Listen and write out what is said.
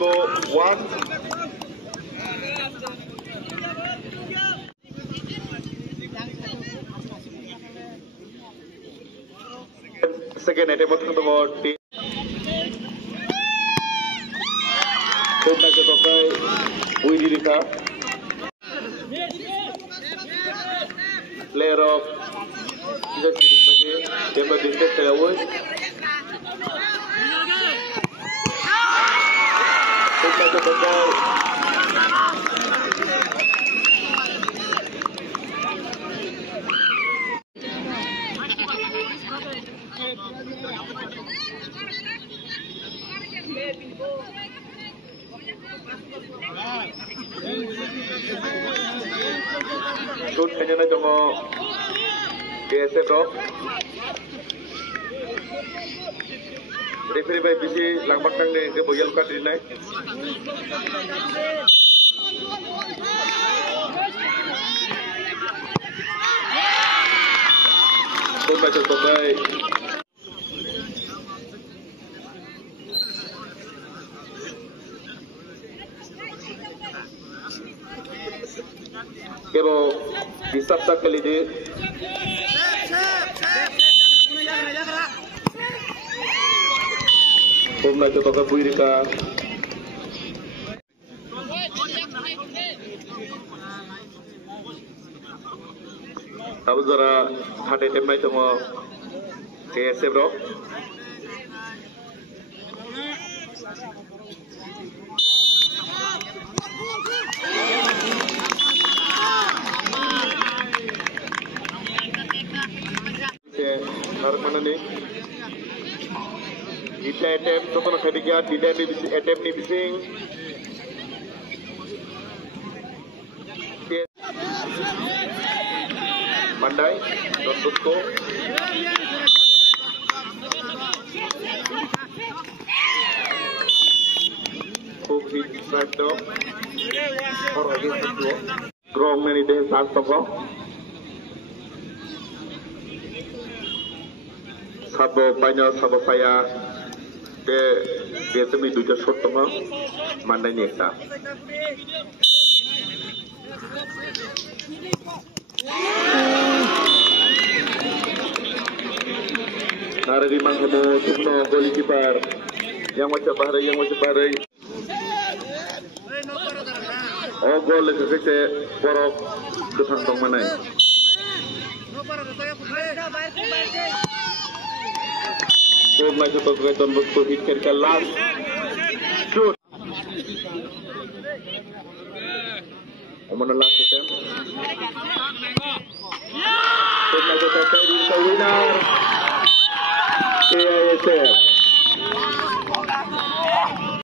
score 1. Second attempt of the ball. Player of Temper District away. Shoot kanya na jongo KSF ro. Referee by BC langbak nang ne ke boyal card dinai. Shoot match tokai. Kero disabta kali de Kumna coba ke Buirika Abu Zara hade temai tomo KSF bro mana ni? Kita attempt tu kalau ketiga tidak ni attempt ni bising. Mandai, Don Bosco. Kopi strike dog. Orang lagi tu. Grong ni deh satu kok. Sabo banyak sabo saya dia tu mi duja shot tama mandai ni ekta Nari mangkemo tukno goalkeeper yang macam bahari oh gol le se borok kesang tong manai Good match of Don Bosco hit करके last shoot. Omana last attempt. Good match of the winner. KISF.